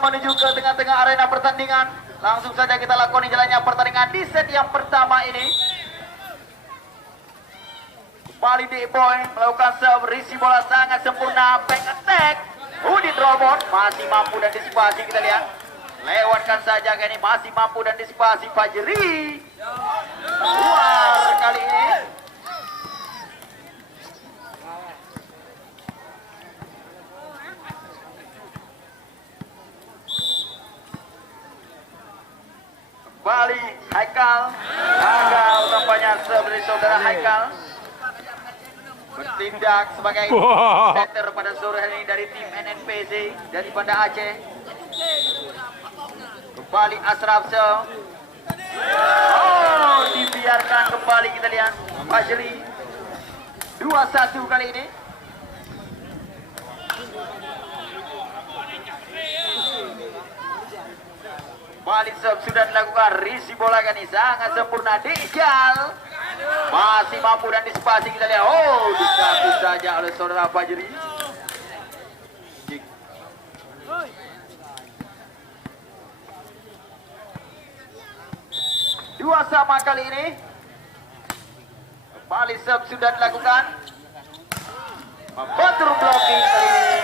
Menuju ke tengah-tengah arena pertandingan. Langsung saja kita lakoni jalannya pertandingan di set yang pertama ini. Kembali di Boy melakukan serve, risi bola sangat sempurna, back attack. Udin Robot masih mampu dan disipasi, kita lihat. Lewatkan saja kali ini, masih mampu dan disipasi Fajri. Luar kali ini. Kembali Haikal, gagal tampaknya seperti saudara Haikal bertindak sebagai setter pada sore hari ini dari tim NNPC dari Banda Aceh. Kembali Ashraf Sel. Oh, dibiarkan kembali, kita lihat Fajri 2-1 kali ini. Balik sudah dilakukan, risi bola kan ini sangat sempurna, Dijal masih mampu dan disipasi, kita lihat. Oh, disapu saja oleh saudara Fajri. Dua sama kali ini. Kembali sudah dilakukan, membentur blocking kali ini.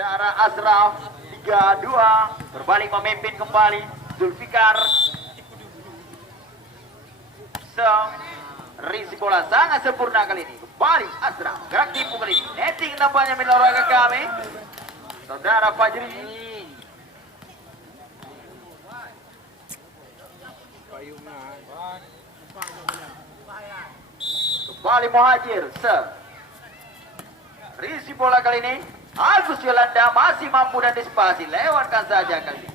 Saudara Ashraf 3-2 berbalik memimpin kembali. Zulfikar risi bola sangat sempurna kali ini. Kembali Ashraf gerak tipu kali ini. Netting tampaknya milik olahraga kami saudara Fajri. Kembali Muhajir risi bola kali ini. Agus Yolanda masih mampu dan disipasi, lewatkan saja kali ini.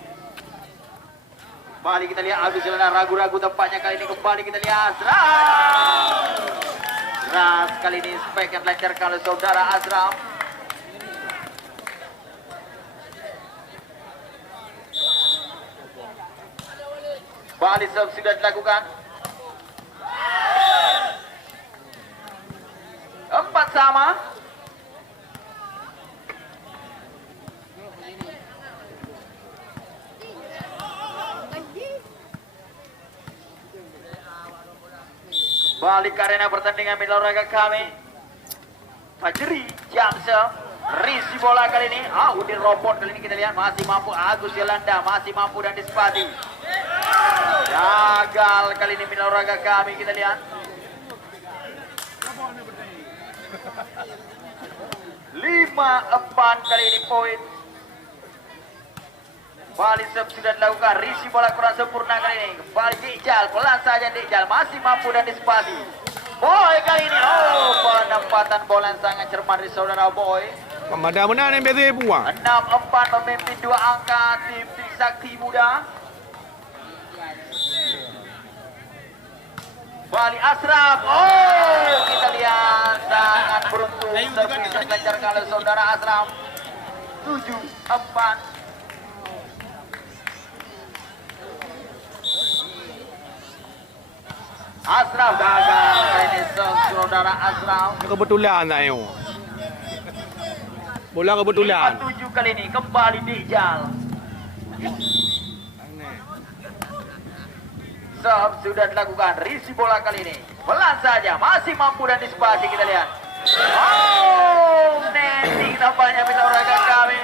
Kembali kita lihat Agus Yolanda ragu-ragu tempatnya kali ini. Kembali kita lihat Ashraf kali ini spek yang dilancarkan oleh saudara Ashraf. Kembali sudah dilakukan. 4-sama. Balik ke arena pertandingan milik olahraga kami. Fajri Jamsel risi bola kali ini. Udin Robot kali ini kita lihat masih mampu. Agus Yolanda masih mampu dan disipati. Gagal kali ini milik olahraga kami, kita lihat. 5-4 kali ini poin. Balik sudah dilakukan, risi bola kurang sempurna kali ini. Kembali Dijal, pelan saja Dijal masih mampu dan disipasi. Boy kali ini, penempatan bola yang sangat cermat dari saudara Boy. Pemadam menang yang biasa buang. 6-4 memimpin 2 angka tim Trisakti Muda. Balik Ashraf, kita lihat sangat beruntung servis yang dilancarkan oleh saudara Ashraf. 7-4. Ashraf gagal ini saudara Ashraf. Kebetulan tak yo. Bola kebetulan. 7 kali ini kembali Dijal. Serve sudah dilakukan, risi bola kali ini. Pelan saja, masih mampu dan disipasi, kita lihat. Netting tampaknya milik olahraga kami.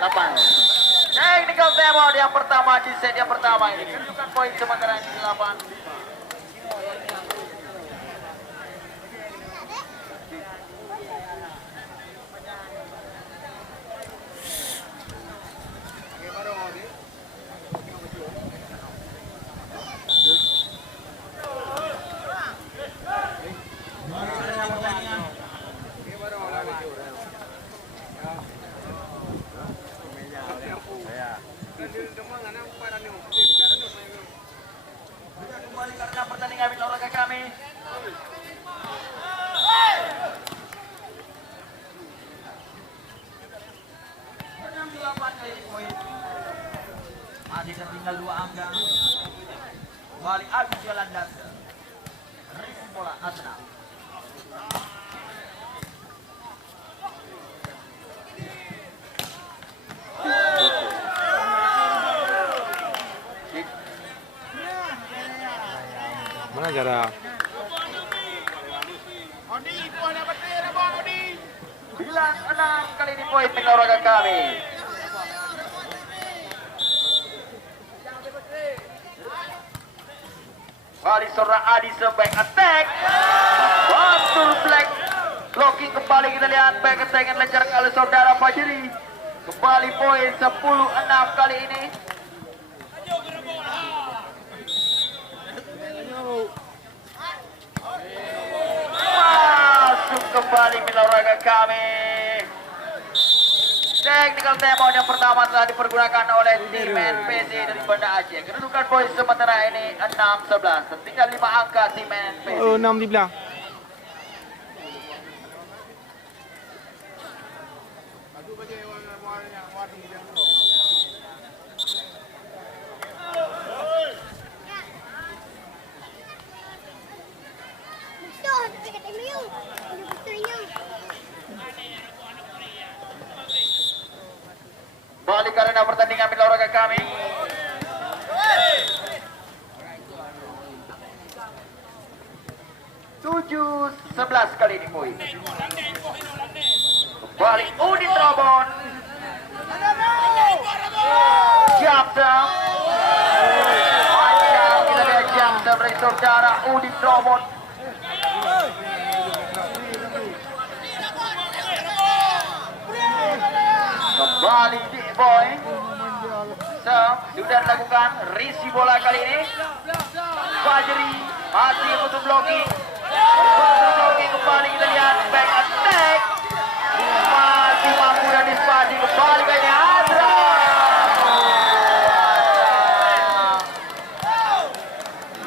8. Technical timeout yang pertama di set yang pertama ini. Kedudukan poin sementara 8. Kembali karena pertandingan milik olahraga kami. Masih tertinggal 2 angka. Kembali Agus Yolanda. Risi bola Ashraf. Mana cara? 9-6 kali ini poin Minoroga kami. Kali seorang Adi sebaik attack. Bantul Black. Blocking kembali kita lihat back attack yang dilancarkan oleh saudara Fajri. Kembali poin 10-6 kali ini. Masuk kembali Minoroga kami. Technical timeout yang pertama telah dipergunakan oleh tim NPC dari Banda Aceh. Kedudukan poin sementara ini 6-11. Tertinggal 5 angka tim NPC. Oh, 6 di belah. Balik karena pertandingan Minoroga kami. Tujuh 11 kali ini poin. Kembali Udin Robon. Jamsam. Panjang kita lihat Jamsam dari saudara Udin Robon. Kembali di boy. Sudah dilakukan risi bola kali ini. Fajri masih butuh blocking. Kembali kita lihat back attack. Masih mampu dan dispasi kembali kali ini Azra.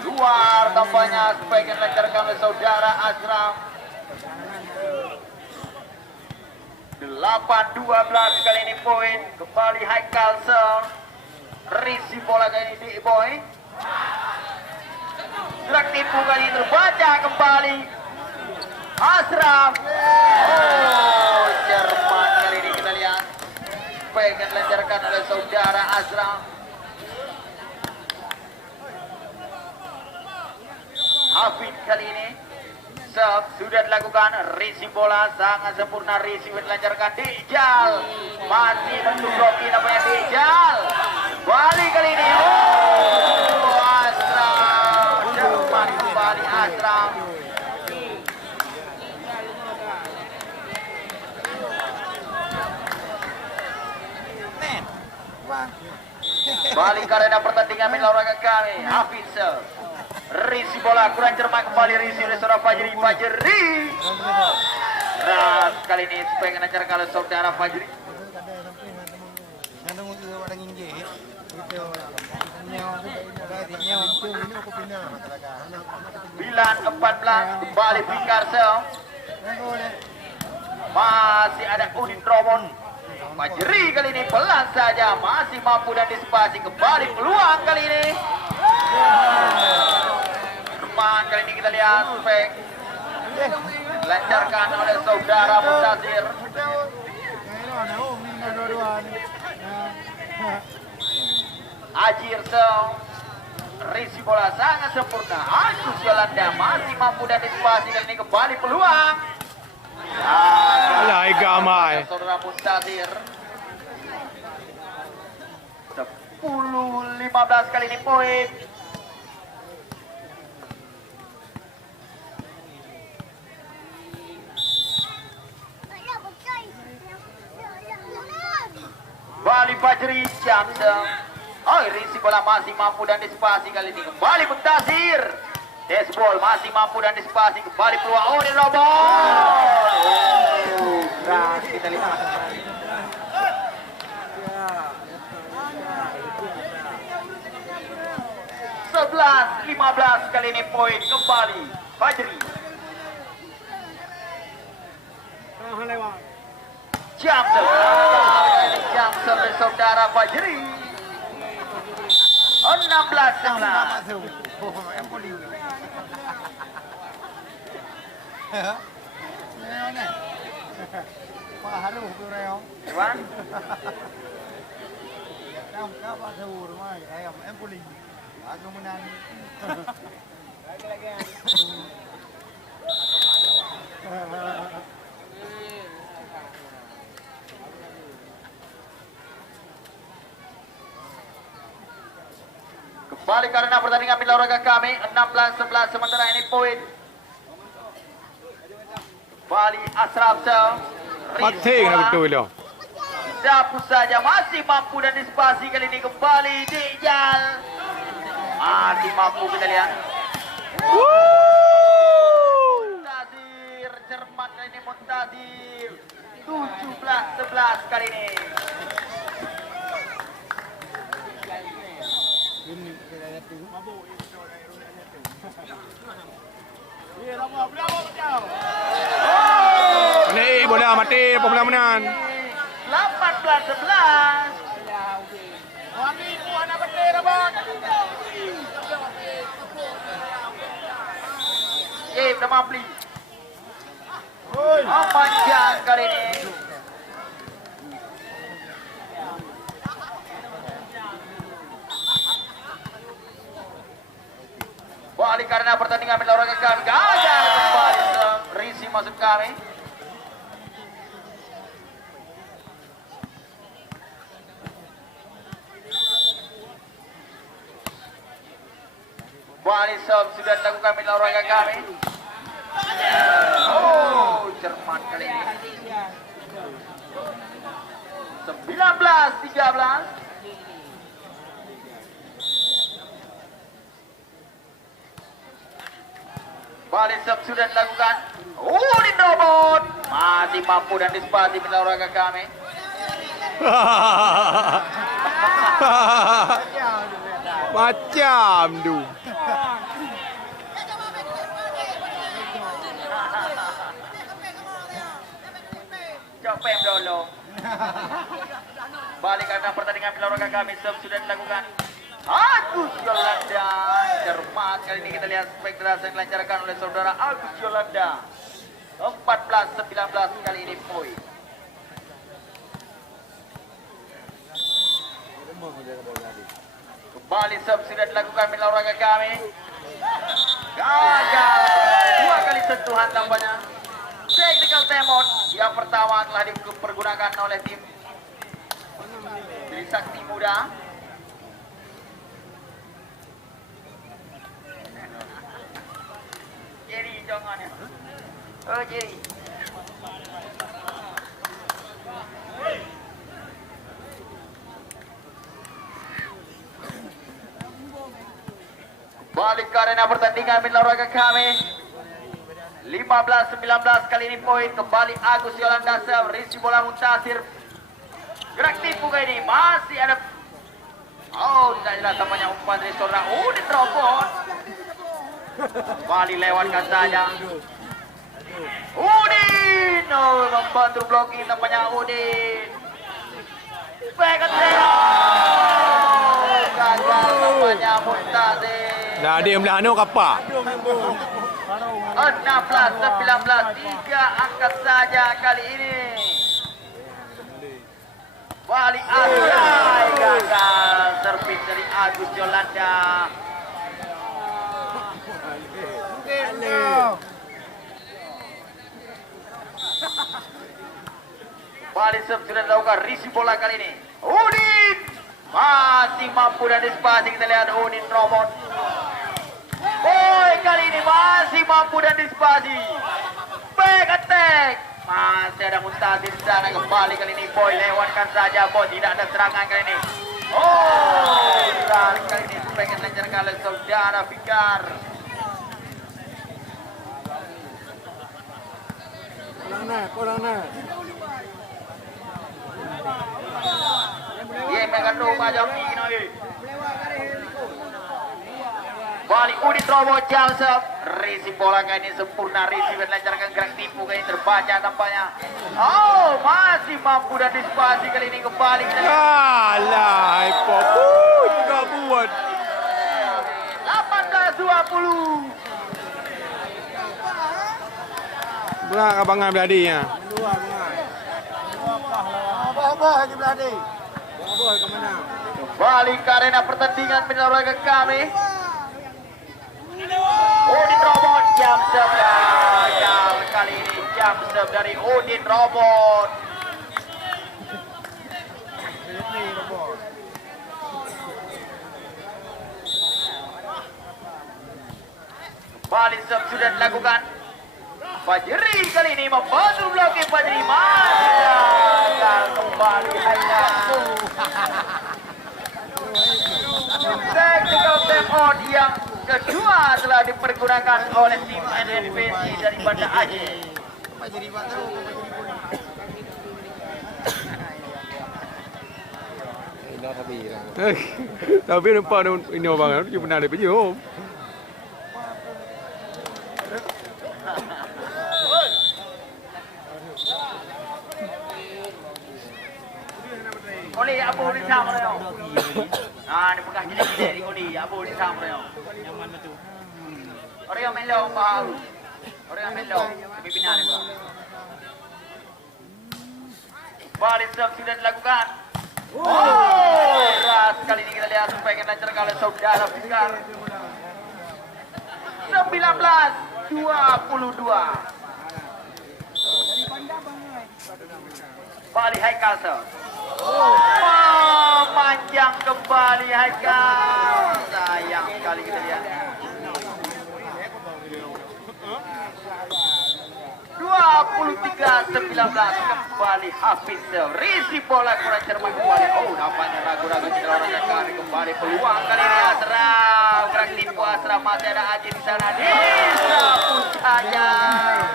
Luar tampaknya sebagian dilancarkan oleh saudara Azra. 8-12 kali ini poin. Kembali Haikal Sel. Risi bola kali ini di boy. Gerak tipu kali ini terbaca kembali Asraf. Oh, Jerman kali ini kita lihat pengen dilancarkan oleh saudara Asraf. Hafid kali ini sudah dilakukan risi bola sangat sempurna. Risi dilancarkan Dijal masih menduduki namanya Dijal. Balik kali ini Asraf. Jerman kembali Asraf. Balik karena pertandingan Minoroga kami. Hafiz risi bola kurang cermat kembali risi oleh seorang Fajri. Ras kali ini pengen acara kalau saudara Fajri. 9-14 kembali Pikarsel. Masih ada Udin Robon. Fajri kali ini pelan saja masih mampu dan disipasi kembali peluang kali ini. Teman kali ini kita lihat spek dilancarkan oleh saudara Mutasir. Ajir Sel risi bola sangat sempurna. Agus Yolanda masih mampu dan disipasi kali ini kembali peluang. Alah, gamai. Saudara Mutasir 10-15 kali ini poin. Bali Fajri Jamsam. Oh, risi bola masih mampu dan disipasi kali ini kembali Muntasir. Desbol masih mampu dan disipasi kembali peluang. Oh, di robot. Oh, keras kita lihat. 11-15 kali ini poin kembali Fajri. Jamsam dari saudara Fajri. 16-11. Iwan. Kembali karena pertandingan mila olahraga kami 16-11 sementara ini poin. Kembali Ashraf Sel. Patih kena betul lo. Sapu saja masih mampu dan disipasi kali ini kembali Dijal. Masih mampu kita lihat. Muntazir cermat kali ini Muntazir. 17-11 kali ini. Ni bola mati bola menan. 18-11. Game dah mampu. Panjang kali ini. Balik karena pertandingan mila olahraga kami gagal kembali Risi masuk kami. Balik sudah dilakukan mila olahraga kami. Oh, cermat kali ini. 19-13. Balik sudah dilakukan. Di robot. Masih mampu dan disipasi mila olahraga kami. Macam tu. Copem dulu. Balik karena pertandingan mila olahraga kami sudah dilakukan. Agus Yolanda, cermat kali ini kita lihat spektrasi yang dilancarkan oleh saudara Agus Yolanda. 14-19 kali ini poin. Kembali sudah dilakukan mila olahraga kami. Gagal. 2 kali sentuhan tampaknya. Technical timeout yang pertama telah dipergunakan oleh tim Trisakti Muda. Jerry jangan ya. Oh Jerry. Balik ke arena pertandingan mila olahraga kami. 15-19 kali ini poin. Kembali Agus Yolanda Sel. Risi bola Muntazir. Gerak tipu kali ini. Masih ada. Oh tidak jelas tampaknya umpan dari seorang Udin robot. Bali lewatkan saja. Udin. Oh, membantu blocking tampaknya Udin. Back attack. Gagal tampaknya Muntazir. Dah ada yang belah anu kapak. 16-19 3 angkat saja kali ini. Bali Ajay gagal servis dari Agus Yolanda. Bali sudah dilakukan Risi bola kali ini. Udin masih mampu dan disipasi kita lihat Udin robot. Boy kali ini masih mampu dan disipasi. Back attack. Masih ada Muntazir di sana kembali kali ini. Boy lewatkan saja. Boy tidak ada serangan kali ini. Oh, kali ini pengen lancarkan oleh saudara Fikar. Kurang nak. Ye mengandung macam ni lagi. Balik Udin robot Jalsep. Risi bola kali ini sempurna. Risi melancarkan gerak tipu kali ini terbaca tampaknya. Oh, masih mampu dan disipasi kali ini kembali. Alah, Ipop. Juga buat. 18-20. Belah abangan beladi ya. Balik ke arena pertandingan mila olahraga kami. Udin robot Udin robot. Kembali serve sudah dilakukan. Fajri kali ini membantu blocking Fajri. Masih gagal kembali Haikal. Tactical time out yang kedua telah dipergunakan oleh tim NNPC dari Banda Aceh. Tapi nampak ini orang tu pernah ada pergi home. Oleh Abu di sama dia. Ni bekas gede-gede ni Oli. Abu di sama dia. Orang yang melo baru. Orang yang melo pimpinan ni. Balik serve sudah dilakukan. Oh, ras kali ini kita lihat supaya kita lancarkan oleh saudara Fikar. 19-22. Balik Haikal serve. Panjang kembali Haikal. Sayang sekali kita lihat. 23-19 kembali Hafiz. Risi bola kurang cermat kembali. Oh, nampaknya ragu-ragu cedera orang Jakarta. Kembali peluang kali ini Asraf. Gerak tipu Asraf, masih ada Ajin di sana. Disapun saja.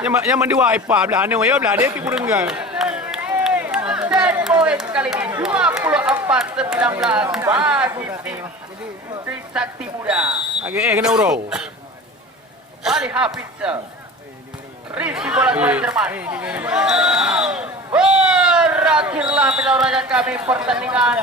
Yang mendua iPad belah ni, ya belah dia tipu dengar. Set point kali ini 24-19 bagi tim Trisakti Muda. Kena urau. Bali Hafiz. Risi bola kurang cermat. Berakhirlah penolakan kami pertandingan.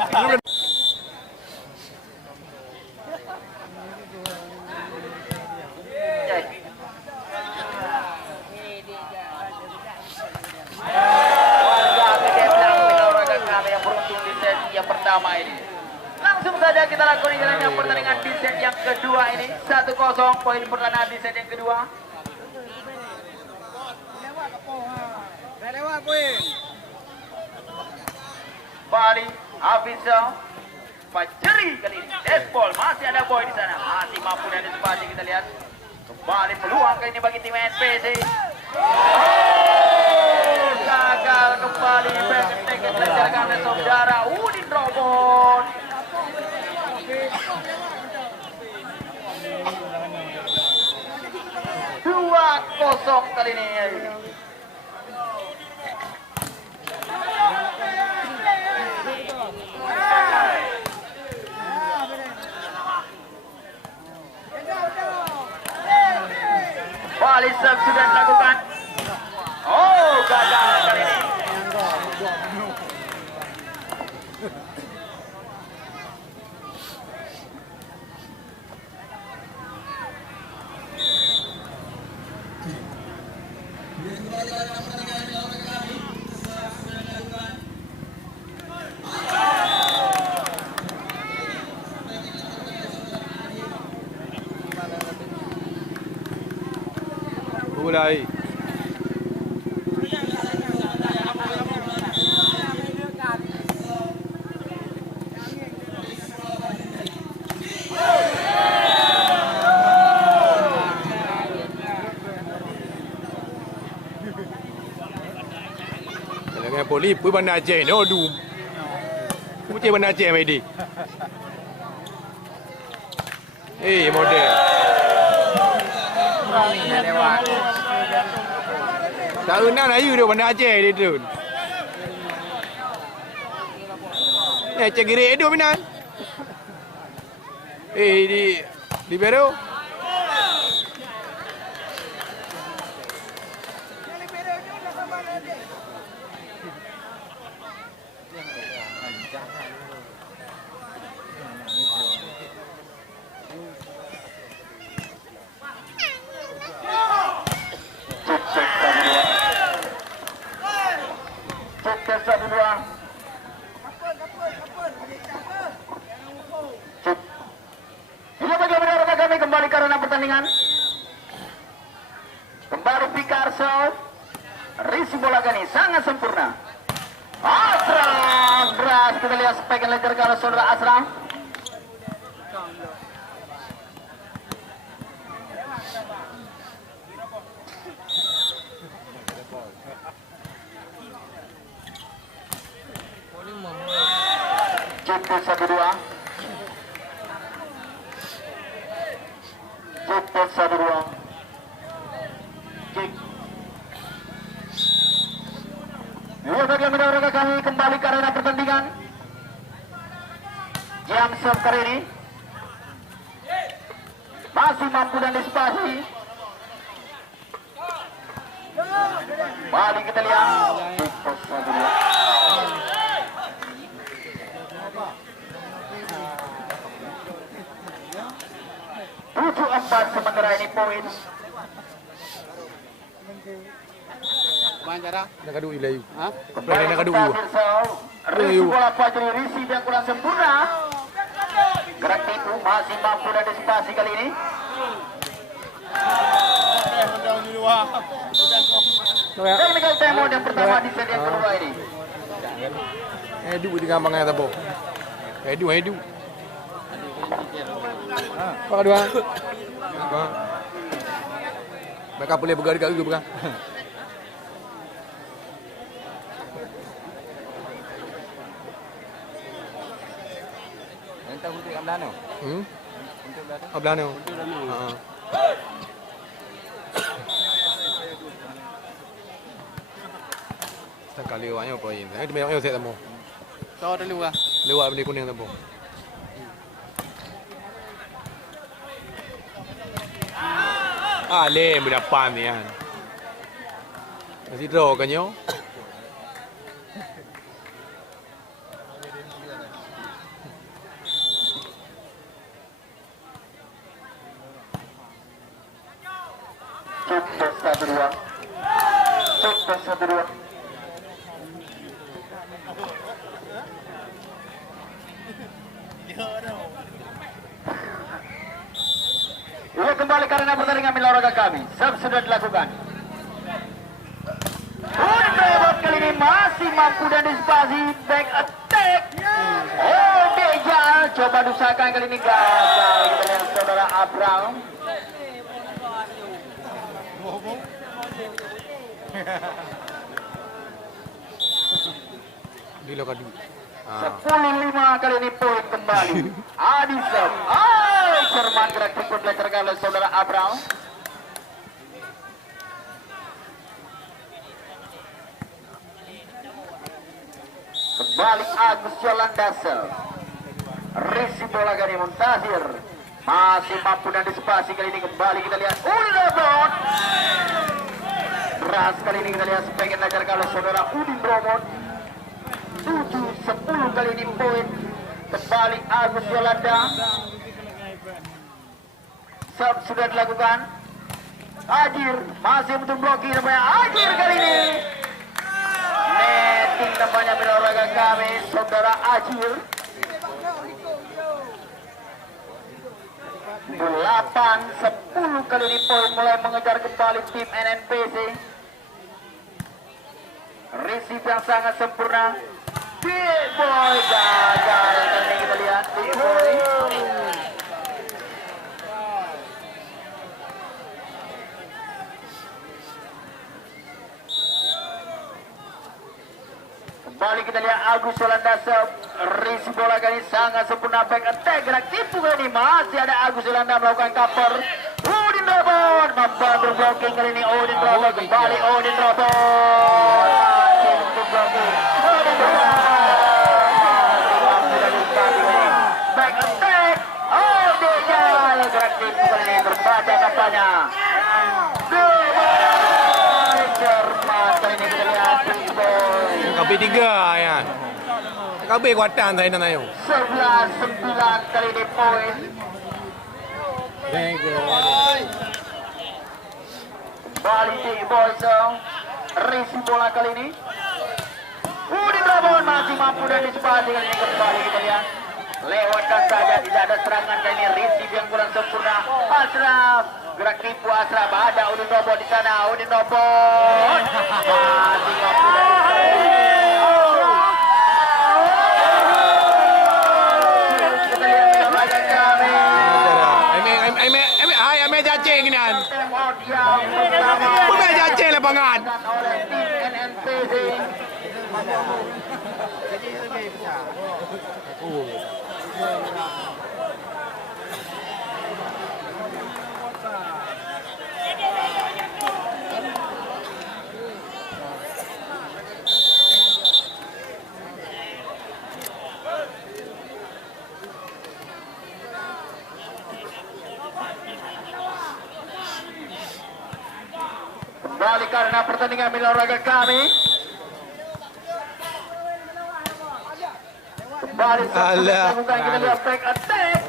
Yang beruntung di set yang pertama ini. Langsung saja kita lakukan jalannya pertandingan di set yang kedua ini. 1-0 poin pertandingan di set yang kedua. Bali Hafiz Fajri kali ini. Despol masih ada boy di sana. Masih mampu dan disepati kita lihat. Kembali peluang kali ini bagi tim NPC. Gagal kembali back attack yang dilancarkan oleh saudara Udin Robot. Dua kosong kali ini. Bali serve sudah dilakukan. Oh, gagal kali ini. Mulai. Dengan poli pun Banda Aceh no du. Macam Banda Aceh mai di. Model. Tak kenal ayu dia Banda Aceh dia tu. Cek kiri Edo Minan. Di libero. Kami kembali karena pertandingan. Kembali Fikar serve. Risi bola kali ini sangat sempurna. Asram beras, kita lihat spek yang lancar kalau saudara Asram. Cepat 1-2. Cepat 1-2. Cek. Lihat bagaimana mereka kami kembali ke arena pertandingan. Jam serve kali ini masih mampu dan disipasi. Balik kita lihat. Cepat 1-2. 7-4 sementara ini poin. Nak adu ilayu. Kembali nak adu. Risi bola Fajri, Risi yang kurang sempurna. Gerak tipu masih mampu dan disipasi kali ini. Technical timeout yang pertama di set yang kedua ini. Edu di gampang ya tabo. Edu. Apa kedua? Mereka boleh bergaul juga bukan? Entah untuk kat belakang. Untuk belakang. Oh, belakang. Sekali awaknya poin. Dia banyak set tamo. Tahu dah luar. Lewat benda kuning tamo. Ale berdepan ni kan. Masih draw kan yo? Cepat 1-2. Cepat 1-2. Ia kembali karena pertandingan olahraga kami. Serve sudah dilakukan. Untuk kali ini masih mampu dan disipasi back attack. Oh, Dejal coba dusakan kali ini gagal. Kita lihat saudara Abraham. Bila kadu. 10-5 kali ini poin kembali. Adison. Cermat gerak cepat dilakukan oleh saudara Abraham. Kembali Agus Yolandasa. Risi bola kali Muntazir. Masih mampu dan disipasi kali ini kembali kita lihat. Udin Robot. Beras kali ini kita lihat sebagian dilakukan oleh saudara Udin Robot. 7-10 kali ini poin. Kembali Agus Yolanda. Serve sudah dilakukan. Ajir masih untuk blokir namanya Ajir kali ini. Netting nampaknya olahraga kami saudara Ajir. 8-10 kali ini poin mulai mengejar kembali tim NNPC. Receive yang sangat sempurna. Big boy gagal. Kali kita lihat big boy. Kembali kita lihat Agus Yolandasa. Risi bola kali sangat sempurna back attack. Gerak tipu kali ini masih ada Agus Yolanda melakukan cover. Udin Robot membantu blocking kali ini. Udin Robot kembali Udin Robot. Masih untuk blocking. Udin Robot. Back attack. Dejal. Gerak tipu kali ini terbaca tampaknya. Cermat kali ini kita lihat big boy. KB 3 ya. KB kuatan saya nak tahu. 11-9 kali ini poin. Bali big boy song. Risi bola kali ini. Udin Robot masih mampu dan disipasi kali ini kembali kita lihat. Lewatkan saja tidak ada serangan kali ini. Risi yang kurang sempurna. Asraf Gerak tipu Asram. Ada Udin Robot di sana. Udin Robot. Masih mampu dari kita lihat serangan kami. Ame cacing kinan. Temot yang pertama Pun ame cacing lapangan. oleh tim NNPC. Kembali karena pertandingan mil olahraga kami. Kembali Alah. bukan kita lihat back attack.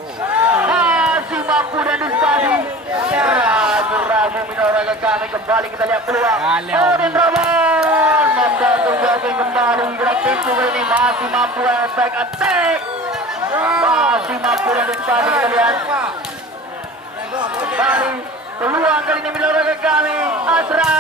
Masih mampu dan dispasi. Ragu-ragu mil olahraga kami. Kembali kita lihat peluang. Odin Ramon membantu jogging kembali. Gerak pintu ini masih mampu back attack. Masih mampu dan dispasi kita lihat. Kembali peluang kali ini mil olahraga kami. Asram.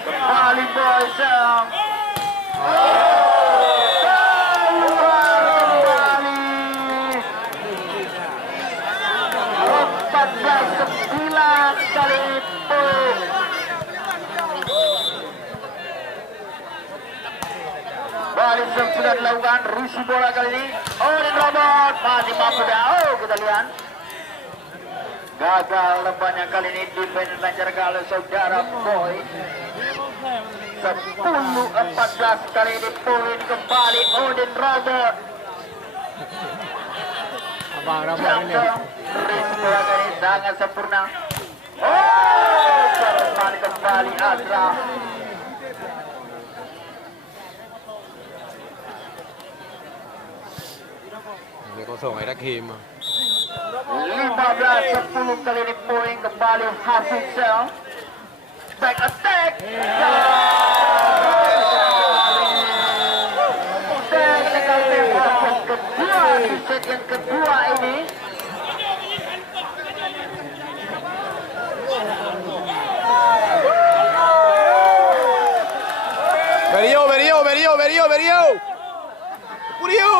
Kembali boys. Keluar kembali. 14-9 kali itu. Balik sudah dilakukan rusi bola kali ini. Odin Robot masih mampu dah. Oh, kita lihat. Gagal nampaknya kali ini defense dilancarkan oleh saudara Boy. 10-14 kali ini poin kembali Odin Robot. Abang Robot ini. Bola kali ini sangat sempurna. Oh, Sarman kembali Asram. Ini kosong ada Kim. 15-10 kali ini poin kembali Hafizal. Back attack. Teknikal tembak yang kedua di set yang kedua ini. Berio. Purio.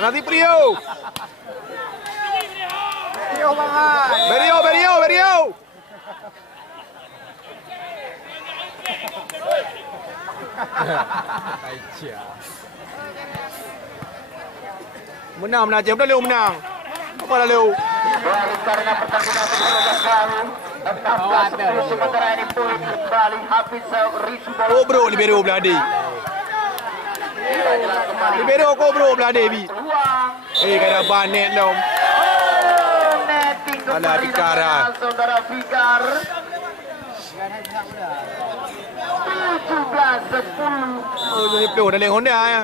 Nanti Prio. Berio. Menang jam dah menang. Apa dah leu? Balik karena pertandingan berlangsung baru. 16-10 sementara ini poin kembali Hafizal Rizbol. Oh bro, libero beladi. Libero ko bro beladi bi. Ruang. Kada banet lom. Netting Alah, kembali Fikar, dengan ah. saudara Fikar. 17-10 Oh, ni pro dah leng Honda ya.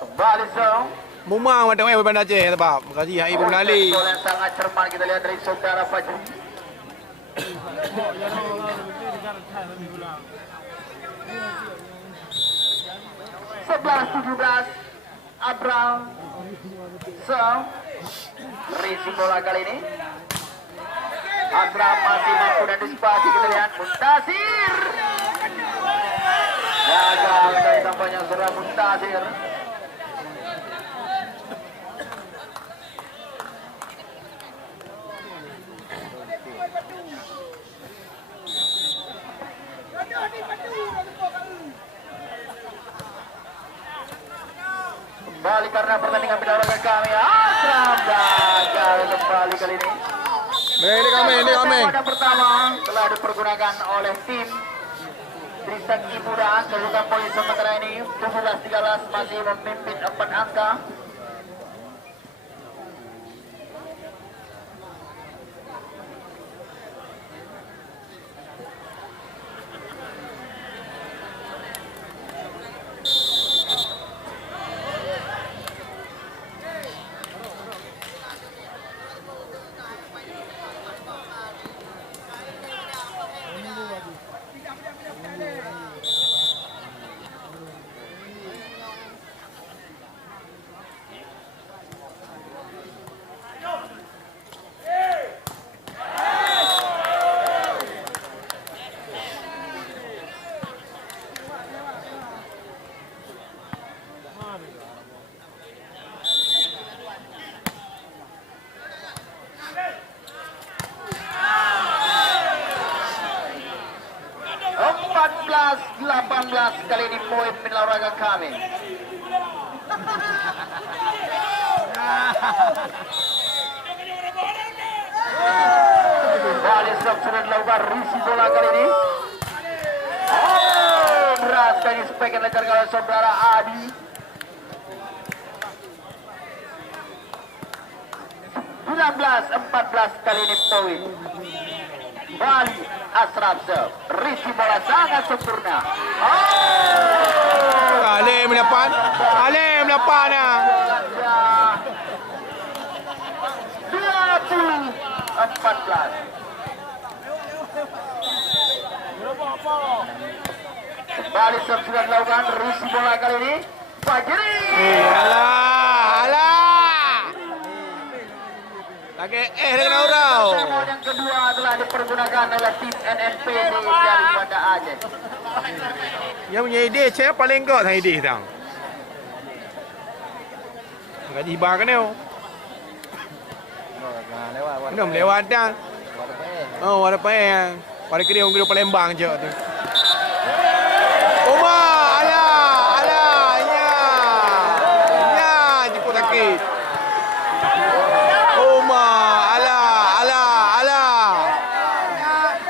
kembali Song. Mumang macam mana bandar Aceh sebab kasih hai pun lali. Gol yang sangat cermat kita lihat dari saudara Fajri. Sebelas 17 Abraham Song. Risi bola kali ini. Abraham masih mampu dan dispasi kita lihat Muntasir. Gagal dari tampaknya saudara Muntasir. Kembali karena pertandingan bidang olahraga kami Asram gagal kembali kali ini. Ini kami. Pada pertama telah dipergunakan oleh tim Tristan Ibuda. Kedudukan poin sementara ini 17-13 masih memimpin 4 angka. kali ini poin olahraga kami. Kembali sudah dilakukan risi bola kali ini. Oh, beras kali sebagian lebar oleh saudara Adi. 19-14 kali ini poin. Bali Ashraf serve. Risi bola sangat sempurna. Oh, Alim dapat. Alim dapat nah. 20-14. Kembali serve sudah dilakukan. Risi bola kali ini. Fajri. Alah. Lagi dengan orang. Yang kedua telah dipergunakan oleh tim NNPD dari Banda Aceh. Yang punya ide saya paling kau tang ide tang. Enggak dibakan ni. Belum lewat dah. Oh, ada apa yang? Pada kiri orang kiri Palembang je tu. Omar, alah, ya, jemput sakit. Omar, alah.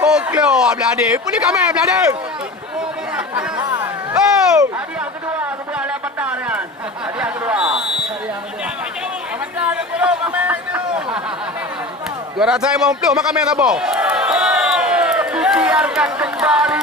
Kau keluar belade, pulih kamera belade. Oh, Hadiah kedua oleh Banda Rian. Hadiah kedua. juara saya mau peluh makan kamera tak boh. Dibiarkan kembali.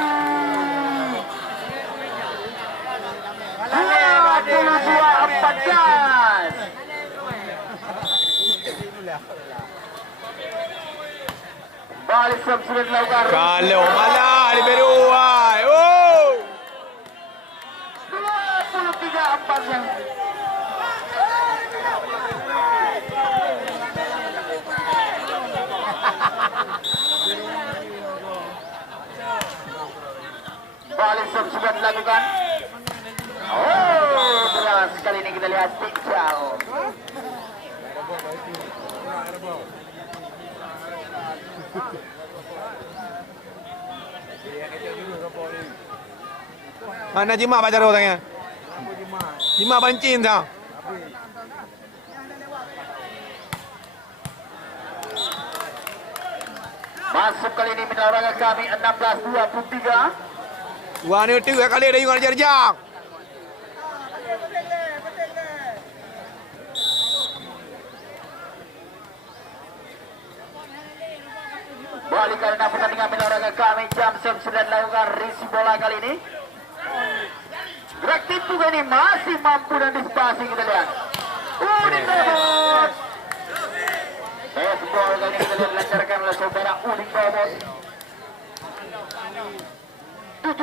22-14. Balik serve sudah dilakukan. Kalau malah di beruai. Oh. 23-14. Balik serve sudah dilakukan. Oh, beras kali ini kita lihat Tikjal. Mana jimat baca orangnya? Jimat pancing tau. Masuk kali ini minta olahraga kami 16-23. Wah ni 3 kali dah ingat jarjang. Balik kali ini pertandingan minta olahraga kami. Jam serve sudah dilakukan. Risi bola kali ini. Gerak tim juga ini masih mampu dan disipasi kita lihat. Udin Robot. Baseball kali ini kita lihat dilancarkan oleh saudara Udin Robot. 17-23.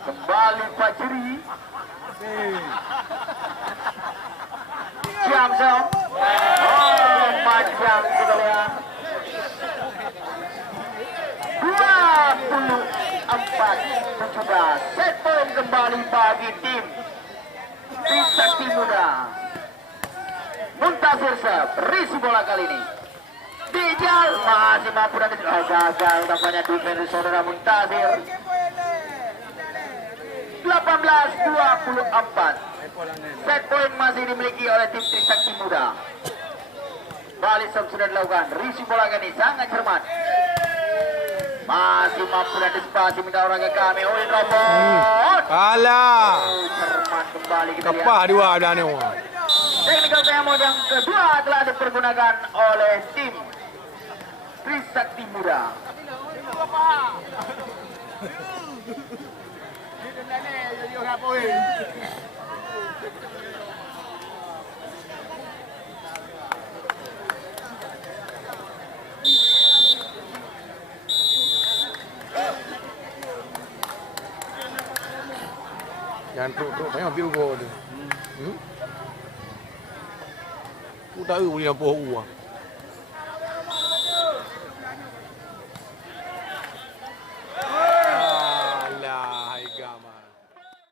Kembali Fajri. Jam serve. Oh, macam kita lihat. 24-17. Set point kembali bagi tim Trisakti Muda. Muntazir serve. Risi bola kali ini. Dijal masih mampu dan gagal tampaknya defense saudara Muntazir. 18-24. Set point masih dimiliki oleh tim Trisakti Muda. Balik serve sudah dilakukan. Risi bola kali ini sangat cermat. Masih mampu dan disipasi minta olahraga kami. Udin Robot. Kalah. Cermat kembali kita lihat. Kepah dua dah ni. Technical time yang kedua telah dipergunakan oleh tim Trisakti Muda. Jangan truk banyak biru kau tu. Tu tahu boleh nampak uang.